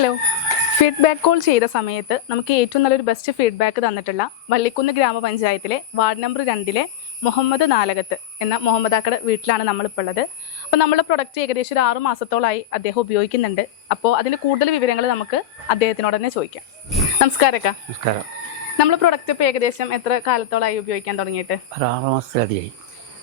Hello feedback call ചെയ്ത സമയത്ത് നമുക്ക് ഏറ്റവും നല്ലൊരു ബെസ്റ്റ് ഫീഡ്ബാക്ക് തന്നിട്ടുള്ള വള്ളിക്കുന്ന് ഗ്രാമപഞ്ചായത്തിലെ വാർഡ് നമ്പർ രണ്ടിലെ മുഹമ്മദ് നാലകത്ത് എന്ന മുഹമ്മദാക്കയുടെ വീട്ടിലാണ് നമ്മളിപ്പോൾ ഉള്ളത്. അപ്പോൾ നമ്മുടെ പ്രൊഡക്റ്റ് ഏകദേശം ഒരു ആറു മാസത്തോളമായി അദ്ദേഹം ഉപയോഗിക്കുന്നുണ്ട്. അപ്പോൾ അതിന്റെ കൂടുതൽ വിവരങ്ങൾ നമുക്ക് അദ്ദേഹത്തിനോട് തന്നെ ചോദിക്കാം. നമസ്കാരക്കാ നമസ്കാരം. നമ്മൾ പ്രൊഡക്റ്റ് ഇപ്പോൾ ഏകദേശം എത്ര കാലത്തോളമായി ഉപയോഗിക്കാൻ തുടങ്ങിയിട്ട്? ഒരു ആറ് മാസത്തിലധികമായി.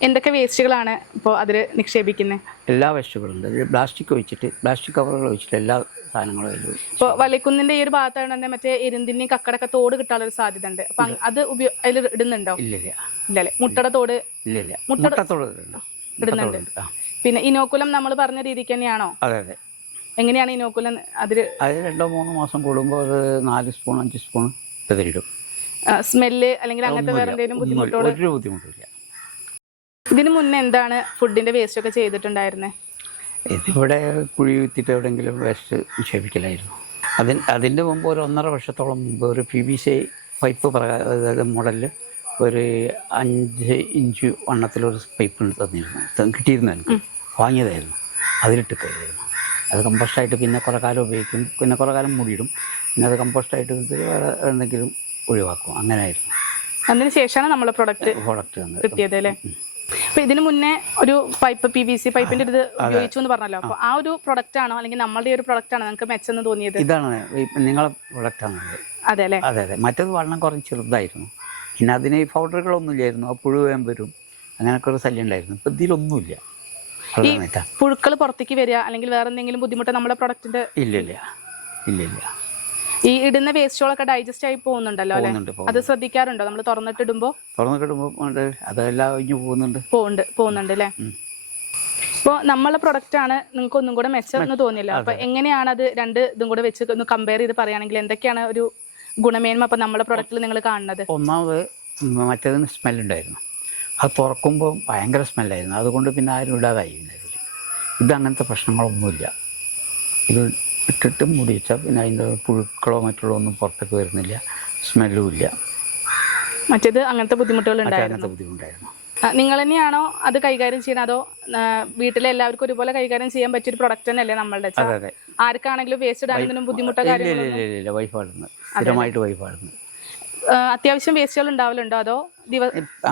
എന്തൊക്കെ വേസ്റ്റുകളാണ് ഇപ്പോൾ അതിൽ നിക്ഷേപിക്കുന്നത് എല്ലാ വേസ്റ്റുകളും ഉണ്ട്. പ്ലാസ്റ്റിക് ഒഴിച്ചിട്ട് പ്ലാസ്റ്റിക് കവറുകൾ ഒഴിച്ചിട്ട് എല്ലാ സാധനങ്ങളും അതിൽ ഇപ്പോൾ വലിക്കുന്നിന്റെ ഈ ഒരു ഭാഗത്താണ് തന്നെ മറ്റേ എരുന്തിന്റെയും കക്കടൊക്കെ തോട് കിട്ടാനുള്ള സാധ്യത ഉണ്ട് അപ്പം അത് ഉപയോ അതിൽ ഇടുന്നുണ്ടോ? ഇല്ല ഇല്ലല്ലേ? മുട്ടട തോട്? ഇല്ലില്ല മുട്ട- മുട്ടത്തോട് ഇടുന്നുണ്ട്. പിന്നെ ഇനോക്കുലം നമ്മൾ പറഞ്ഞ രീതിക്ക് തന്നെയാണോ? അതെ അതെ. എങ്ങനെയാണ് ഇനോക്കുലം അതിൽ അത് രണ്ടോ മൂന്നോ മാസം കൂടുമ്പോൾ ഒരു നാല് സ്പൂൺ അഞ്ച് സ്പൂൺ ഇടും. സ്മെല്ല് അല്ലെങ്കിൽ അങ്ങനത്തെ വേറെ എന്തെങ്കിലും ബുദ്ധിമുട്ടുകൾ ഒരു ബുദ്ധിമുട്ടില്ല ഇതിന് മുന്നേ എന്താണ് ഫുഡിന്റെ വേസ്റ്റ് ഒക്കെ ചെയ്തിട്ടുണ്ടായിരുന്നത് ഇതിവിടെ കുഴി കുത്തിയിട്ട് എവിടെയെങ്കിലും വേസ്റ്റ് നിക്ഷേപിക്കലായിരുന്നു അതിൻ അതിന്റെ മുമ്പ് ഒരു ഒന്നര വർഷത്തോളം മുമ്പ് ഒരു പി വി സി പൈപ്പ് പ്രകാരം മോഡലിൽ ഒരു അഞ്ച് ഇഞ്ച് വണ്ണത്തിലൊരു പൈപ്പ് തന്നിരുന്നു. കിട്ടിയിരുന്നു എനിക്ക്. വാങ്ങിയതായിരുന്നു. അതിലിട്ട് കയറിയിരുന്നു അത് കമ്പോസ്റ്റായിട്ട് പിന്നെ കുറേ കാലം ഉപയോഗിക്കും. പിന്നെ കുറേ കാലം മൂടിയിടും. പിന്നെ അത് കമ്പോസ്റ്റായിട്ട് വേറെ എന്തെങ്കിലും ഒഴിവാക്കും. അങ്ങനെയായിരുന്നു. അതിന് ശേഷമാണ് നമ്മളെ പ്രൊഡക്റ്റ് പ്രോഡക്റ്റ് കിട്ടിയത് അല്ലേ? അപ്പൊ ഇതിനു മുന്നേ ഒരു പൈപ്പ് പി വി സി പൈപ്പിന്റെ ഇത് ഉപയോഗിച്ചു എന്ന് പറഞ്ഞല്ലോ. അപ്പൊ ആ. ഒരു പ്രൊഡക്റ്റ് ആണോ? അല്ലെങ്കിൽ നമ്മളുടെ ഒരു പ്രൊഡക്റ്റ് ആണോ നിങ്ങൾക്ക് മെച്ചെന്ന് തോന്നിയത്? ഇതാണ്. നിങ്ങളുടെ നിങ്ങളെ ആണ് അതെ. അല്ലേ? അതെ അതെ. മറ്റേത് വണ്ണം കുറച്ച് ചെറുതായിരുന്നു. പിന്നെ അതിന് ഈ പൗഡറുകളൊന്നും ഇല്ലായിരുന്നു ആ പുഴു വേഗം വരും അങ്ങനെയൊക്കെ ഒരു ശല്യം ഉണ്ടായിരുന്നു. ഇപ്പൊ ഇതിലൊന്നുമില്ല. ഉള്ളതായിട്ടാ. പുഴുക്കൾ പുറത്തേക്ക് വരിക അല്ലെങ്കിൽ വേറെ എന്തെങ്കിലും ബുദ്ധിമുട്ട് നമ്മുടെ പ്രൊഡക്റ്റിന്റെ ഇല്ല ഇല്ല ഇല്ല ഇല്ല ഈ ഇടുന്ന വേസ്റ്റുകളൊക്കെ ഡൈജസ്റ്റ് ആയി പോകുന്നുണ്ടല്ലോ അല്ലെ? അത് ശ്രദ്ധിക്കാറുണ്ടോ? നമ്മൾ തുറന്നിട്ടിടുമ്പോ? തുറന്നു അതെല്ലാം ഒഴിഞ്ഞു പോകുന്നുണ്ട്. പോകുന്നുണ്ട് പോകുന്നുണ്ട് അല്ലേ. ഇപ്പോൾ നമ്മളെ പ്രൊഡക്റ്റ് ആണ് നിങ്ങൾക്ക് ഒന്നും കൂടെ മെച്ചം എന്ന് തോന്നില്ല. അപ്പൊ എങ്ങനെയാണ് അത് രണ്ട് ഇതും കൂടെ വെച്ച് ഒന്ന് കമ്പയർ ചെയ്ത് പറയുകയാണെങ്കിൽ എന്തൊക്കെയാണ് ഒരു ഗുണമേന്മ അപ്പൊ നമ്മളെ പ്രൊഡക്റ്റിൽ നിങ്ങൾ കാണുന്നത്? ഒന്നാമത് മറ്റേതിന് സ്മെൽ ഉണ്ടായിരുന്നു. അത് തുറക്കുമ്പോൾ ഭയങ്കര സ്മെല്ലായിരുന്നു അതുകൊണ്ട് പിന്നെ ആരും ഇടാതായി ഇതിൽ ഇത് അങ്ങനത്തെ പ്രശ്നങ്ങളൊന്നുമില്ല. ഇത് ഇട്ടിട്ട് മൂടി വെച്ചാൽ പിന്നെ അതിന്റെ പുഴുക്കളോ മറ്റുള്ളോ ഒന്നും പുറത്തേക്ക് വരുന്നില്ല. സ്മെല്ലും ഇല്ല മറ്റേത് അങ്ങനത്തെ ബുദ്ധിമുട്ടുകൾ അങ്ങനത്തെ ബുദ്ധിമുട്ടായിരുന്നു നിങ്ങൾ തന്നെയാണോ അത് കൈകാര്യം ചെയ്യുന്നത്? അതോ വീട്ടിലെ എല്ലാവർക്കും ഒരുപോലെ കൈകാര്യം ചെയ്യാൻ പറ്റിയ ഒരു പ്രൊഡക്റ്റ് തന്നെയല്ലേ നമ്മളുടെ? ആർക്കാണെങ്കിലും വേസ്റ്റ് ഇടാനൊന്നും ബുദ്ധിമുട്ടോ സ്ഥിരമായിട്ട് അത്യാവശ്യം വേസ്റ്റുകൾ ഉണ്ടാവലുണ്ടോ? അതോ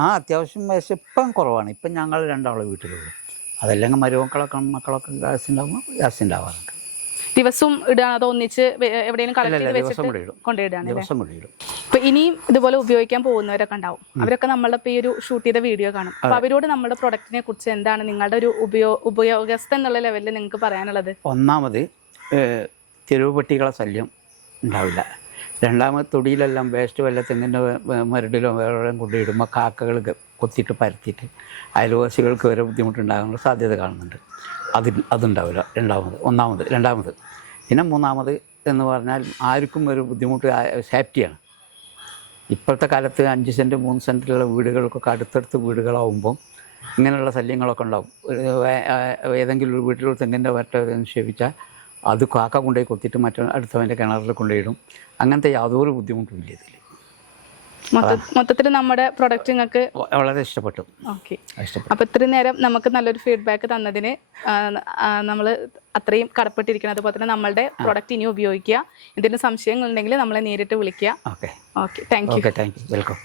ആ അത്യാവശ്യം വേസ്റ്റ് ഇപ്പം കുറവാണ്. ഇപ്പം ഞങ്ങൾ രണ്ടാളെ വീട്ടിലുള്ളൂ. അതല്ലെങ്കിൽ മരുമക്കളൊക്കെ മക്കളൊക്കെ ഗ്യാസ് ഉണ്ടാകുമ്പോൾ ഗ്യാസ് ഉണ്ടാവാറുണ്ട്. ദിവസവും ഇടുകയാണ് അതോ ഒന്നിച്ച് എവിടെയെങ്കിലും കളക്ട് ചെയ്ത് വെച്ചിട്ട് കൊണ്ടുപോയിടുകയാണ് ദിവസം അപ്പൊ ഇനിയും ഇതുപോലെ ഉപയോഗിക്കാൻ പോകുന്നവരൊക്കെ ഉണ്ടാവും. അവരൊക്കെ നമ്മളുടെ ഇപ്പൊ ഈ ഒരു ഷൂട്ട് ചെയ്ത വീഡിയോ കാണും. അപ്പൊ അവരോട് നമ്മുടെ പ്രൊഡക്റ്റിനെ കുറിച്ച് എന്താണ് നിങ്ങളുടെ ഒരു ഉപയോ ഉപയോഗസ്ഥ എന്നുള്ള ലെവലിൽ നിങ്ങൾക്ക് പറയാനുള്ളത്? ഒന്നാമത് തെരുവ് പട്ടികളെ ശല്യം ഉണ്ടാവില്ല. രണ്ടാമത് തൊടിയിലെല്ലാം വേസ്റ്റ് വല്ല തെങ്ങിന്റെ മരടിലോ വേറെ കൊണ്ടിടുമ്പോൾ കാക്കകൾ ഗ- കൊത്തിയിട്ട് പരത്തിയിട്ട് അയൽവാസികൾക്ക് വരെ ബുദ്ധിമുട്ടുണ്ടാകാനുള്ള സാധ്യത കാണുന്നുണ്ട്. അതിൽ അതുണ്ടാവില്ല. രണ്ടാമത് ഒന്നാമത് രണ്ടാമത്. പിന്നെ മൂന്നാമത് എന്ന് പറഞ്ഞാൽ ആർക്കും ഒരു ബുദ്ധിമുട്ട് സേഫ്റ്റിയാണ്. ഇപ്പോഴത്തെ കാലത്ത് അഞ്ച് സെന്റ് മൂന്ന് സെന്റിലുള്ള വീടുകൾക്കൊക്കെ അടുത്തടുത്ത് വീടുകളാവുമ്പം ഇങ്ങനെയുള്ള ശല്യങ്ങളൊക്കെ ഉണ്ടാവും. ഏതെങ്കിലും ഒരു വീട്ടിൽ ഒരു തെങ്ങിന്റെ വരട്ട നിക്ഷേപിച്ചാൽ അത് കാക്ക കൊണ്ടുപോയി കൊത്തിയിട്ട് മറ്റേ അടുത്തവന്റെ കിണറിൽ കൊണ്ടുപോയിടും അങ്ങനത്തെ യാതൊരു ബുദ്ധിമുട്ടും ഇല്ല ഇതിൽ. മൊത്തത്തിൽ നമ്മുടെ പ്രൊഡക്റ്റ് നിങ്ങൾക്ക് വളരെ ഇഷ്ടപ്പെട്ടു. ഓക്കെ അപ്പൊ ഇത്രയും നേരം നമുക്ക് നല്ലൊരു ഫീഡ്ബാക്ക് തന്നതിന് നമ്മൾ അത്രയും കടപ്പെട്ടിരിക്കണം അതുപോലെ തന്നെ നമ്മളുടെ പ്രൊഡക്റ്റ് ഇനി ഉപയോഗിക്കുക. എന്തെങ്കിലും സംശയങ്ങൾ ഉണ്ടെങ്കിൽ നമ്മളെ നേരിട്ട് വിളിക്കുക. Okay okay thank you welcome